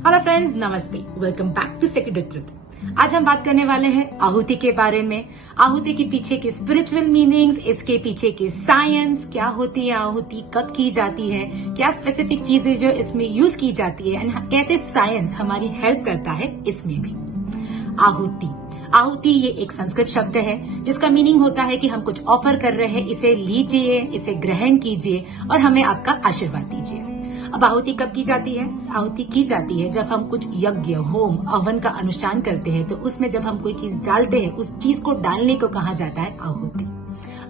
Hello friends, नमस्ते। Welcome back to Sacred Truth. आज हम बात करने वाले हैं आहुति के बारे में। आहुति के पीछे के स्पिरिचुअल मीनिंग्स, इसके पीछे के साइंस, क्या होती है आहुति, कब की जाती है, क्या स्पेसिफिक चीजें जो इसमें यूज की जाती है, एंड कैसे साइंस हमारी हेल्प करता है इसमें भी। आहुति ये एक संस्कृत शब्द है जिसका मीनिंग होता है कि हम कुछ ऑफर कर रहे हैं, इसे लीजिए, इसे ग्रहण कीजिए और हमें आपका आशीर्वाद दीजिए। अब आहुति कब की जाती है? आहुति की जाती है जब हम कुछ यज्ञ, होम, हवन का अनुष्ठान करते हैं, तो उसमें जब हम कोई चीज डालते हैं, उस चीज को डालने को कहा जाता है आहुति।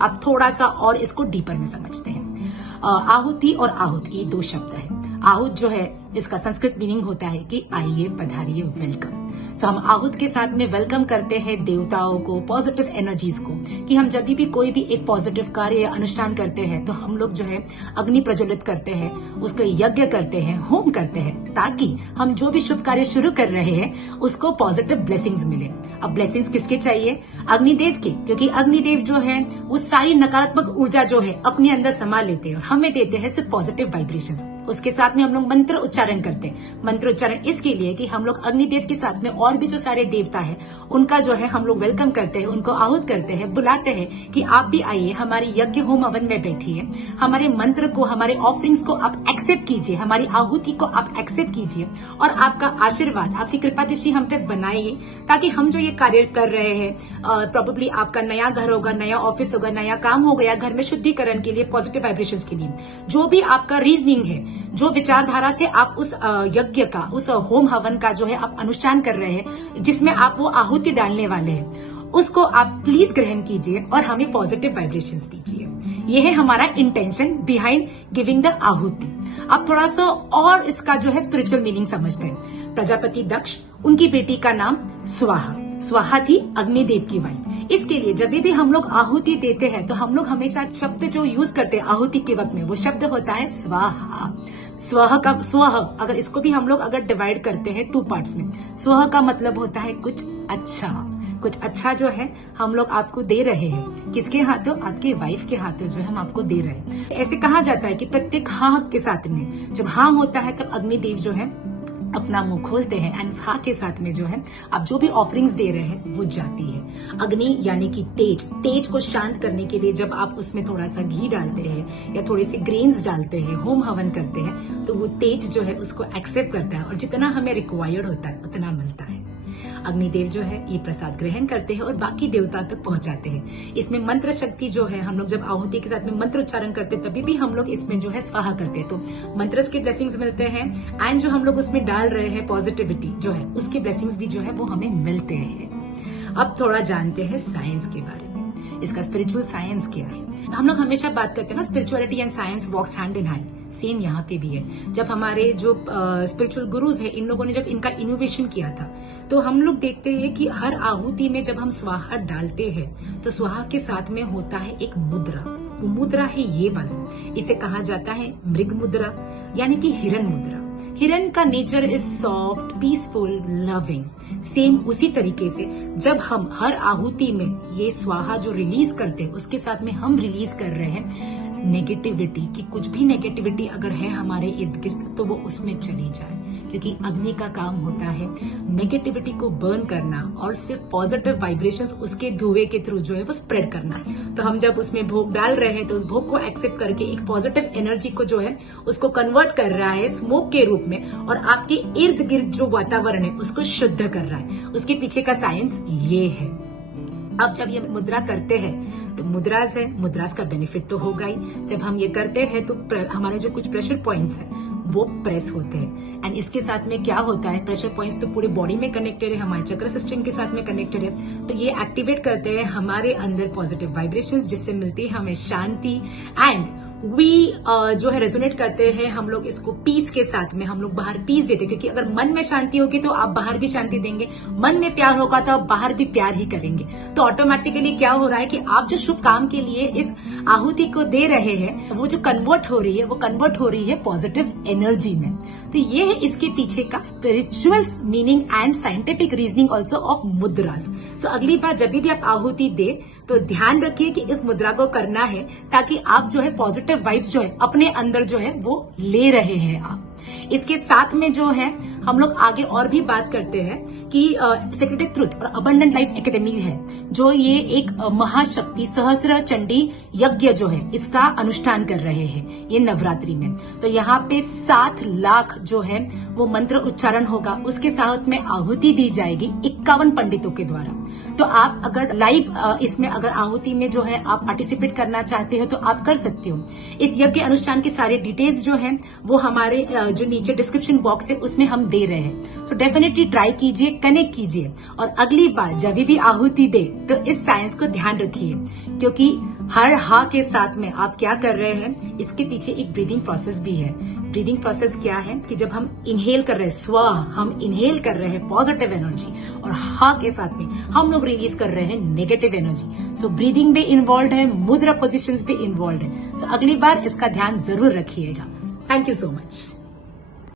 अब थोड़ा सा और इसको डीपर में समझते हैं। आहुति और आहुत ये दो शब्द है। आहुत जो है इसका संस्कृत मीनिंग होता है कि आइए, पधारिए, वेलकम। तो हम आहुत के साथ में वेलकम करते हैं देवताओं को, पॉजिटिव एनर्जीज को, कि हम जब भी कोई भी एक पॉजिटिव कार्य या अनुष्ठान करते हैं तो हम लोग जो है अग्नि प्रज्वलित करते हैं, उसका यज्ञ करते हैं, होम करते हैं, ताकि हम जो भी शुभ कार्य शुरू कर रहे हैं उसको पॉजिटिव ब्लेसिंग्स मिले। अब ब्लेसिंग्स किसके चाहिए? अग्निदेव के, क्योंकि अग्निदेव जो है वो सारी नकारात्मक ऊर्जा जो है अपने अंदर समा लेते हैं और हमें देते हैं सिर्फ पॉजिटिव वाइब्रेशंस। उसके साथ में हम लोग मंत्र उच्चारण करते हैं। मंत्र उच्चारण इसके लिए कि हम लोग अग्निदेव के साथ में और भी जो सारे देवता है उनका जो है हम लोग वेलकम करते हैं, उनको आहूत करते हैं, बुलाते हैं कि आप भी आइए, हमारे यज्ञ होम हवन में बैठिए, हमारे मंत्र को, हमारे ऑफरिंग्स को आप एक्सेप्ट कीजिए, हमारी आहुति को आप एक्सेप्ट कीजिए और आपका आशीर्वाद, आपकी कृपा दृष्टि हम पे बनाइए, ताकि हम जो ये कार्य कर रहे हैं, प्रोबेबली आपका नया घर होगा, नया ऑफिस होगा, नया काम हो गया, घर में शुद्धिकरण के लिए, पॉजिटिव वाइब्रेशंस के लिए, जो भी आपका रीजनिंग है, जो विचारधारा से आप उस यज्ञ का, उस होम हवन का जो है आप अनुष्ठान कर रहे हैं, जिसमें आप वो आहुति डालने वाले हैं, उसको आप प्लीज ग्रहण कीजिए और हमें पॉजिटिव वाइब्रेशंस दीजिए। ये है हमारा इंटेंशन बिहाइंड गिविंग द आहुति। अब थोड़ा सा और इसका जो है स्पिरिचुअल मीनिंग समझते हैं। प्रजापति दक्ष, उनकी बेटी का नाम स्वाहा। स्वाहा थी अग्निदेव की वाइफ। इसके लिए जब भी हम लोग आहुति देते हैं तो हम लोग हमेशा शब्द जो यूज करते हैं आहुति के वक्त में, वो शब्द होता है स्वाहा। स्वह का स्वह, अगर इसको भी हम लोग अगर डिवाइड करते हैं टू पार्ट्स में, स्वह का मतलब होता है कुछ अच्छा। कुछ अच्छा जो है हम लोग आपको दे रहे हैं। किसके हाथों? आपके वाइफ के हाथों जो है हम आपको दे रहे हैं। ऐसे कहा जाता है कि प्रत्येक हाँ के साथ में जब हाँ होता है तब अग्निदेव जो है अपना मुंह खोलते हैं एंड हा के साथ में जो है आप जो भी ऑफरिंग्स दे रहे हैं वो जाती है। अग्नि यानी कि तेज को शांत करने के लिए जब आप उसमें थोड़ा सा घी डालते हैं या थोड़े से ग्रेन्स डालते हैं, होम हवन करते हैं, तो वो तेज जो है उसको एक्सेप्ट करता है और जितना हमें रिक्वायर्ड होता है उतना मिलता है। अग्निदेव जो है ये प्रसाद ग्रहण करते हैं और बाकी देवता तक पहुंचाते हैं। इसमें मंत्र शक्ति जो है, हम लोग जब आहुति के साथ में मंत्र उच्चारण करते हैं तभी भी हम लोग इसमें जो है स्वाहा करते हैं, तो मंत्र के ब्लेसिंग्स मिलते हैं एंड जो हम लोग उसमें डाल रहे हैं पॉजिटिविटी जो है उसके ब्लेसिंग्स भी जो है वो हमें मिलते हैं। अब थोड़ा जानते हैं साइंस के बारे में। इसका स्पिरिचुअल साइंस क्या है? हम लोग हमेशा बात करते हैं ना, spirituality and science walks hand in hand. Same यहाँ पे भी है। जब हमारे जो स्पिरिचुअल गुरुज है, इन लोगों ने जब इनका इनोवेशन किया था, तो हम लोग देखते हैं कि हर आहुति में जब हम स्वाहा डालते हैं तो स्वाहा के साथ में होता है एक मुद्रा। वो मुद्रा है ये वाला, इसे कहा जाता है मृग मुद्रा, यानी कि हिरण मुद्रा। हिरण का nature is soft, peaceful, loving. Same उसी तरीके से जब हम हर आहुति में ये स्वाहा जो रिलीज करते हैं, उसके साथ में हम रिलीज कर रहे हैं नेगेटिविटी, कि कुछ भी नेगेटिविटी अगर है हमारे इर्द गिर्द तो वो उसमें चली जाए, क्योंकि अग्नि का काम होता है नेगेटिविटी को बर्न करना और सिर्फ पॉजिटिव वाइब्रेशंस उसके धुएं के थ्रू जो है वो स्प्रेड करना। तो हम जब उसमें भोग डाल रहे हैं तो उस भोग को एक्सेप्ट करके एक पॉजिटिव एनर्जी को जो है उसको कन्वर्ट कर रहा है स्मोक के रूप में और आपके इर्द गिर्द जो वातावरण है उसको शुद्ध कर रहा है। उसके पीछे का साइंस ये है। अब जब ये मुद्रा करते हैं तो मुद्रास है, मुद्रास का बेनिफिट तो होगा ही। जब हम ये करते हैं तो हमारे जो कुछ प्रेशर पॉइंट्स हैं वो प्रेस होते हैं एंड इसके साथ में क्या होता है, प्रेशर पॉइंट्स तो पूरे बॉडी में कनेक्टेड है, हमारे चक्र सिस्टम के साथ में कनेक्टेड है, तो ये एक्टिवेट करते हैं हमारे अंदर पॉजिटिव वाइब्रेशंस, जिससे मिलती है हमें शांति एंड जो है रेजोनेट करते हैं हम लोग इसको पीस के साथ में, हम लोग बाहर पीस देते हैं, क्योंकि अगर मन में शांति होगी तो आप बाहर भी शांति देंगे, मन में प्यार होगा तो आप बाहर भी प्यार ही करेंगे। तो ऑटोमेटिकली क्या हो रहा है कि आप जो शुभ काम के लिए इस आहुति को दे रहे हैं वो जो कन्वर्ट हो रही है वो कन्वर्ट हो रही है पॉजिटिव एनर्जी में। तो ये है इसके पीछे का spiritual meaning and scientific reasoning also of मुद्रास। सो अगली बार जब भी आप आहुति दे तो ध्यान रखिए कि इस मुद्रा को करना है, ताकि आप जो है पॉजिटिव वाइब्स जो है अपने अंदर जो है वो ले रहे हैं आप। इसके साथ में जो है हम लोग आगे और भी बात करते हैं कि सेक्रेटेड ट्रुथ और अबंडेंट लाइफ एकेडमी है जो ये एक महाशक्ति सहस्त्र चंडी यज्ञ जो है इसका अनुष्ठान कर रहे हैं ये नवरात्रि में। तो यहाँ पे 7 लाख जो है वो मंत्र उच्चारण होगा, उसके साथ में आहुति दी जाएगी 51 पंडितों के द्वारा। तो आप अगर लाइव इसमें अगर आहुति में जो है आप पार्टिसिपेट करना चाहते हो तो आप कर सकते हो। इस यज्ञ अनुष्ठान के सारे डिटेल्स जो है वो हमारे जो नीचे डिस्क्रिप्शन बॉक्स है उसमें हम दे रहे हैं। सो डेफिनेटली ट्राई कीजिए, कनेक्ट कीजिए और अगली बार जब भी आहुति दे तो इस साइंस को ध्यान रखिए, क्योंकि हर हा के साथ में आप क्या कर रहे हैं इसके पीछे एक ब्रीदिंग प्रोसेस भी है। ब्रीदिंग प्रोसेस क्या है कि जब हम इनहेल कर रहे हैं हम इनहेल कर रहे हैं पॉजिटिव एनर्जी और हा के साथ में हम लोग रिलीज कर रहे हैं नेगेटिव एनर्जी। सो ब्रीदिंग भी इन्वॉल्व है, मुद्रा पोजिशंस भी इन्वॉल्व है। सो अगली बार इसका ध्यान जरूर रखिएगा। Thank you so much.